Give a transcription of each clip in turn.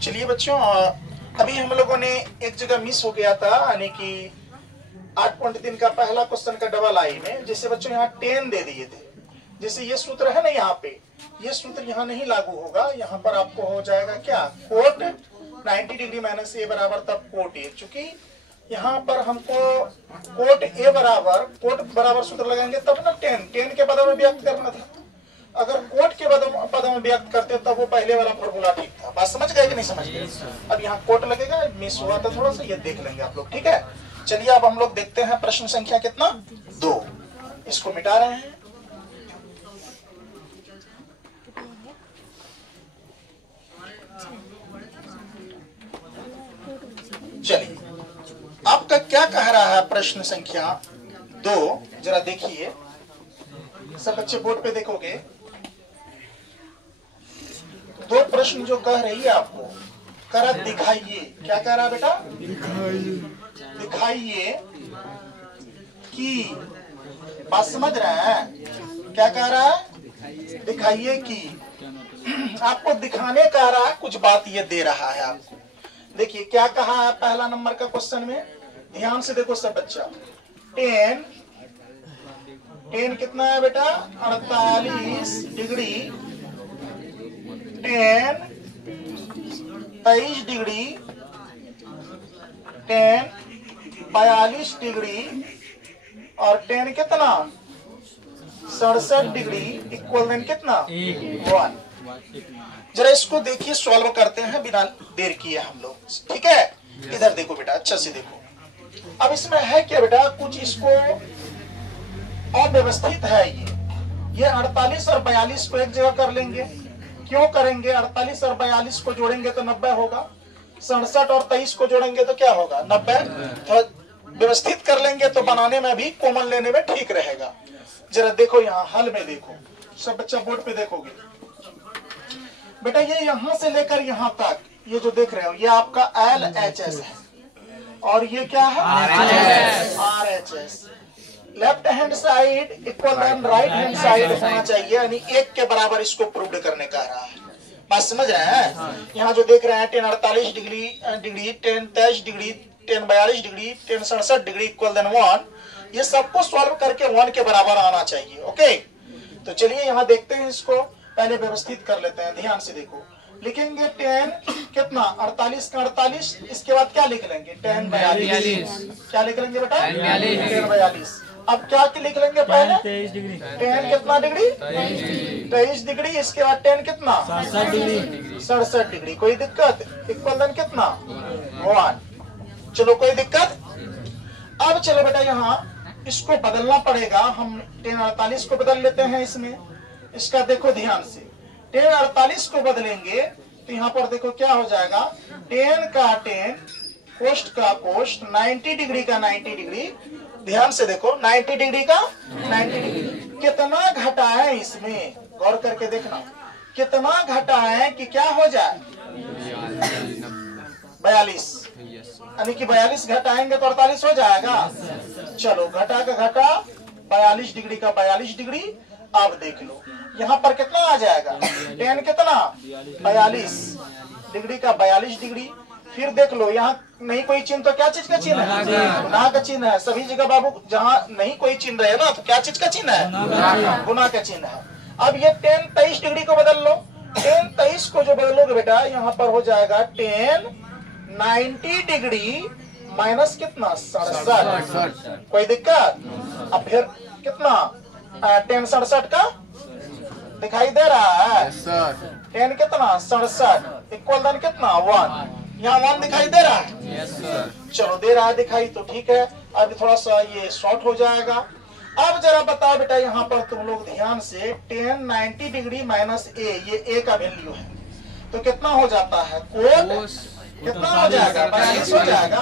चलिए बच्चों, अभी हम लोगों ने एक जगह मिस हो गया था, यानी कि 8.3 का पहला क्वेश्चन का डबल आई में जैसे बच्चों यहाँ 10 दे दिए थे। जैसे ये सूत्र है ना, यहाँ पे ये सूत्र यहाँ नहीं लागू होगा। यहाँ पर आपको हो जाएगा क्या, कोट 90 डिग्री माइनस ए बराबर तब कोट ए। चूंकि यहाँ पर हमको कोट ए बराबर कोट बराबर सूत्र लगाएंगे तब ना 10 के पदों में व्यक्त करना था। अगर कोट के पदों में व्यक्त करते तब वो पहले वाला फॉर्मूला ठीक था। बात समझ गए कि नहीं समझ गए? अब यहाँ कोट लगेगा, मिस हुआ था थोड़ा सा, ये देख लेंगे आप लोग, ठीक है। चलिए अब हम लोग देखते हैं प्रश्न संख्या कितना, 2। इसको मिटा रहे हैं। चलिए आपका क्या कह रहा है प्रश्न संख्या 2, जरा देखिए। सब बच्चे बोर्ड पे देखोगे। 2 प्रश्न जो कह रही है आपको, कह रहा दिखाइए। क्या कह रहा है बेटा? दिखाइए कि, बात समझ रहे हैं? क्या कह रहा है? दिखाइए कि। आपको दिखाने कह रहा है, कुछ बात ये दे रहा है आपको। देखिए क्या कहा है पहला नंबर का क्वेश्चन में, ध्यान से देखो सब बच्चा। 10 कितना है बेटा? 48 डिग्री, 10 23 डिग्री, 10 42 डिग्री और 10 कितना 67 डिग्री इक्वल देन कितना 1। जरा इसको देखिए, सॉल्व करते हैं बिना देर किए हम लोग, ठीक है। इधर देखो बेटा, अच्छा से देखो। अब इसमें है क्या बेटा, कुछ इसको अव्यवस्थित है। ये 48 और 42 को एक जगह कर लेंगे। क्यों करेंगे? 48 और 42 को जोड़ेंगे तो 90 होगा, 67 और 23 को जोड़ेंगे तो क्या होगा 90। तो व्यवस्थित कर लेंगे तो बनाने में भी, कॉमन लेने में ठीक रहेगा। जरा देखो यहाँ हल में देखो, सब बच्चा बोर्ड पे देखोगे बेटा। ये यहाँ से लेकर यहाँ तक ये जो देख रहे हो, ये आपका LHS है और ये क्या है RHS। Left hand side equal than right hand side होना चाहिए, यानी 1 के बराबर इसको प्रूव करने का रहा है। बात समझ रहे हैं? यहाँ जो देख रहे हैं 10 48 degree, 10 23 degree, 10 42 degree, 10 67 degree equal than 1, ये सबको सॉल्व करके 1 के बराबर आना चाहिए। ओके, तो चलिए यहाँ देखते हैं, इसको पहले व्यवस्थित कर लेते हैं। ध्यान से देखो, लिखेंगे 10 कितना 48 का 48, इसके बाद क्या लिख लेंगे 10 42। क्या लिख लेंगे बेटा 10 42। अब क्या लिख लेंगे पहले 10 कितना डिग्री 23 डिग्री, इसके बाद 10 कितना 67 डिग्री। कोई दिक्कत? इक्वल देन कितना 1। चलो कोई दिक्कत? अब चलो बेटा यहाँ इसको बदलना पड़ेगा। हम 10 48 को बदल लेते हैं इसमें। इसका देखो ध्यान से, 10 48 को बदलेंगे तो यहाँ पर देखो क्या हो जाएगा, 10 का 10, कोष्ट का कोष्ट, 90 डिग्री का 90 डिग्री। ध्यान से देखो 90 डिग्री का 90 डिग्री। कितना घटा है इसमें, गौर करके देखना, कितना घटा है कि क्या हो जाए 42, यानी कि 42 घटाएंगे तो 48 हो जाएगा। चलो घटा का घटा, 42 डिग्री का 42 डिग्री। अब देख लो यहाँ पर कितना आ जाएगा, 10 कितना 42 डिग्री का 42 डिग्री। फिर देख लो यहाँ नहीं कोई चिन्ह तो क्या चीज का चिन्ह है, गुना का चिन्ह है। सभी जगह बाबू जहाँ नहीं कोई चिन्ह रहे ना तो क्या चीज का चिन्ह है, गुना का चिन्ह है। अब ये 10 23 डिग्री को बदल लो। 10 23 को जो बदलोगे बेटा, यहाँ पर हो जाएगा 10 90 डिग्री माइनस कितना 67। कोई दिक्कत? अब फिर कितना 10 67 का दिखाई दे रहा है, 10 कितना 67 इक्वल देन कितना 1। यहाँ 1 दिखाई दे रहा है, चलो दे रहा है दिखाई तो ठीक है। अब थोड़ा सा ये शॉर्ट हो जाएगा। अब जरा बताओ बेटा, यहाँ पर तुम लोग ध्यान से 10 90 डिग्री माइनस ए, ये ए का वैल्यू है तो कितना हो जाता है, कोट कितना हो जाएगा 42 हो जाएगा।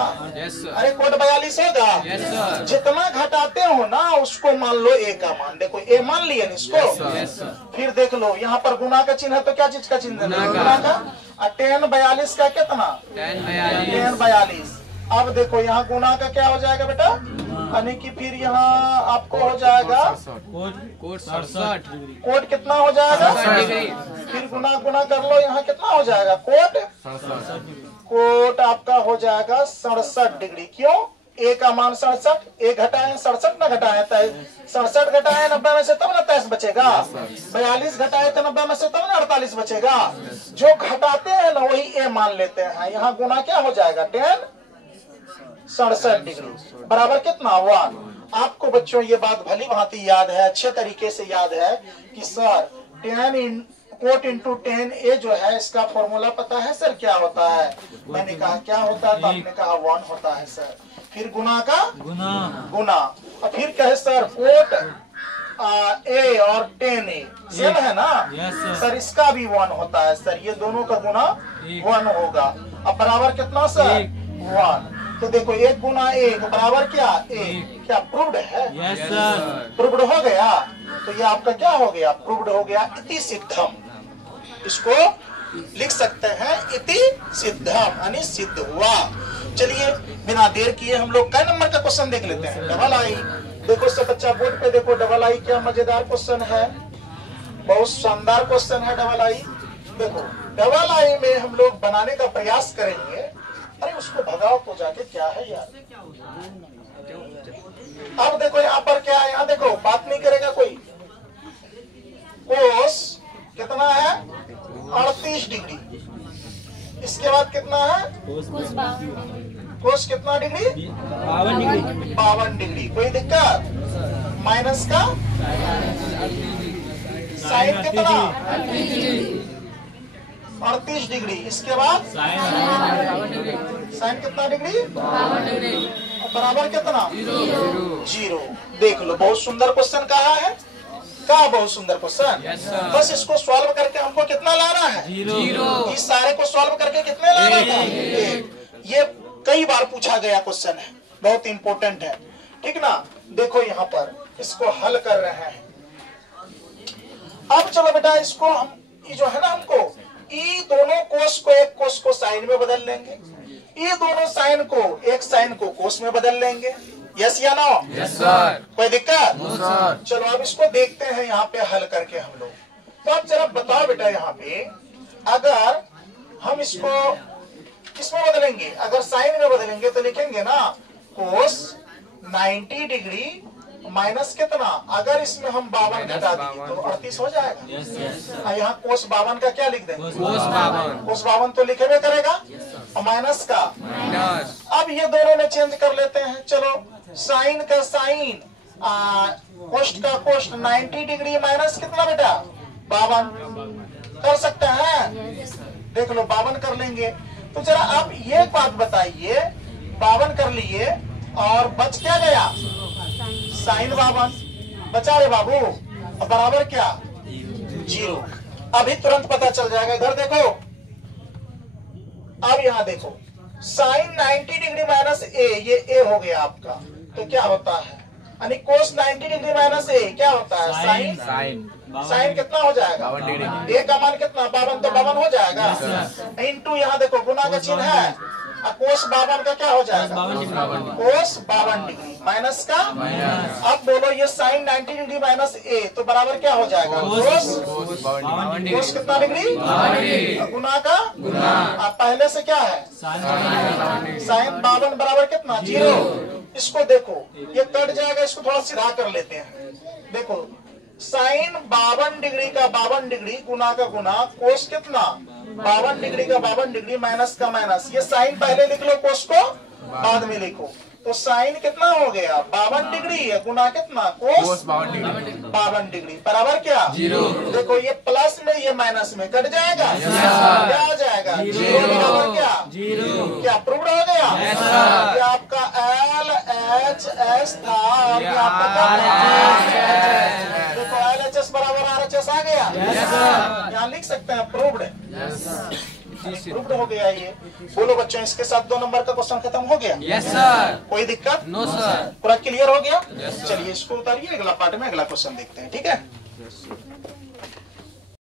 अरे कोट 42 होगा। जितना घटाते हो ना उसको मान लो ए का मान। देखो ए मान लिया इसको। फिर देख लो यहाँ पर गुना का चिन्ह है तो क्या चीज का चिन्ह है, गुना का। 10 42 का कितना 10 42। अब देखो यहाँ गुना का क्या हो जाएगा बेटा, यानी कि फिर यहाँ आपको हो जाएगा कोट 67, कोट कितना हो जाएगा, फिर फिर गुना गुना कर लो, यहाँ कितना हो जाएगा कोट, कोट आपका हो जाएगा 67 डिग्री। क्यों? ए का मान 67, ए घटाए 67 ना घटाए 67 घटाए 90 में से तब ना 23 बचेगा, 42 घटाए तो 90 में से तब ना 48 बचेगा। जो घटाते हैं ना वही ए मान लेते हैं। यहाँ गुना क्या हो जाएगा 10 67 डिग्री बराबर कितना 1। आपको बच्चों ये बात भली भांति याद है, अच्छे तरीके से याद है कि सर 10 कोट इंटू 10 ए जो है इसका फॉर्मूला पता है सर क्या होता है? मैंने कहा क्या होता है तो आपने कहा 1 होता है सर। फिर गुना का गुना और फिर कहे सर कोट ए और 10 ए सेम है ना? सर इसका भी 1 होता है सर, ये दोनों का गुना 1 होगा। अब बराबर कितना सर 1। तो देखो 1 गुना 1 बराबर क्या 1। क्या प्रूव्ड है? Yes sir. प्रूव्ड हो गया। तो ये आपका क्या हो गया? प्रूव्ड हो गया इति सिद्धम। इसको लिख सकते हैं इति सिद्धम यानी सिद्ध हुआ। चलिए बिना देर किए हम लोग कै नंबर का क्वेश्चन देख लेते हैं। डबल आई। देखो सब बच्चा बोर्ड पे देखो, डबल आई क्या मजेदार क्वेश्चन है, बहुत शानदार क्वेश्चन है डबल आई। देखो डबल आई में हम लोग बनाने का प्रयास करेंगे। अरे उसको भगाओ तो जाके, क्या है यार। अब देखो यहाँ पर क्या है, यहाँ देखो बात नहीं करेगा कोई। कोस कितना है 38 डिग्री। इसके बाद कितना है कोस कितना डिग्री 52 डिग्री। कोई दिक्कत? माइनस का साइन कितना 38 डिग्री। इसके बाद साइन कितना डिग्री बराबर कितना 0। देख लो बहुत सुंदर क्वेश्चन कहा है। क्या बहुत सुंदर क्वेश्चन। बस इसको सॉल्व करके हमको कितना लाना है 0। इस सारे को सॉल्व करके कितने लाना है 1। ये कई बार पूछा गया क्वेश्चन है, बहुत इंपॉर्टेंट है, ठीक ना। देखो यहाँ पर इसको हल कर रहे हैं। अब चलो बेटा इसको हम ये जो है ना हमको ये दोनों कोस को एक कोस को साइन में बदल लेंगे, ये दोनों साइन को एक साइन को कोस में बदल लेंगे। यस या नो? Yes sir. कोई दिक्कत? No sir. चलो अब इसको देखते हैं यहाँ पे हल करके हम लोग। तो आप जरा बताओ बेटा यहाँ पे अगर हम इसको किसमें बदलेंगे, अगर साइन में बदलेंगे तो लिखेंगे ना कोस 90 डिग्री माइनस कितना, अगर इसमें हम 52 घटा देंगे तो 38 हो जाएगा। यहाँ कोस 52 का क्या लिख देंगे कोस 52 तो लिखे करेगा और माइनस का माइनस। अब ये दोनों में चेंज कर लेते हैं। चलो साइन का साइन कोष्ट का कोष्ट 90 डिग्री माइनस कितना बेटा 52 कर सकते हैं। देख लो 52 कर लेंगे। तो जरा आप ये बात बताइए 52 कर लिए और बच क्या गया साइन 52 बचा रे बाबू और बराबर क्या 0। अभी तुरंत पता चल जाएगा। इधर देखो अब यहाँ देखो साइन 90 डिग्री माइनस ए, ये ए हो गया आपका। तो क्या होता है यानी कोस 90 डिग्री माइनस ए क्या होता है साइन साइन कितना हो जाएगा ए का मान कितना 52 तो 52 हो जाएगा। इंटू यहाँ देखो गुना का चिन्ह है, कोस 52 का क्या हो जाएगा कोस 52 डिग्री माइनस का। अब बोलो ये साइन 90 डिग्री माइनस ए तो बराबर क्या हो जाएगा कोस कितना डिग्री गुना का अब पहले से क्या है साइन 52 बराबर कितना 0। इसको देखो ये कट जाएगा, इसको थोड़ा सीधा कर लेते हैं। देखो साइन 52 डिग्री का 52 डिग्री गुना का गुना कोस कितना 52 डिग्री का 52 डिग्री माइनस का माइनस। ये साइन पहले लिख लो कोस को बाद में लिखो। तो साइन कितना हो गया 52 डिग्री है गुना कितना कोस 52 डिग्री बराबर क्या 0। देखो ये प्लस में ये माइनस में कट जाएगा क्या आ जाएगा 0 बराबर क्या 0। क्या प्रूव्ड हो गया ये आपका LHS था और ये आपका देखो LHS बराबर RHS आ गया यहाँ लिख सकते हैं प्रूव्ड प्रूव्ड हो गया ये। बोलो बच्चों इसके साथ 2 नंबर का क्वेश्चन खत्म हो गया। Yes sir. कोई दिक्कत? No sir. पूरा क्लियर हो गया? Yes sir. चलिए इसको उतारिए, अगला पार्ट में अगला क्वेश्चन देखते हैं, ठीक है।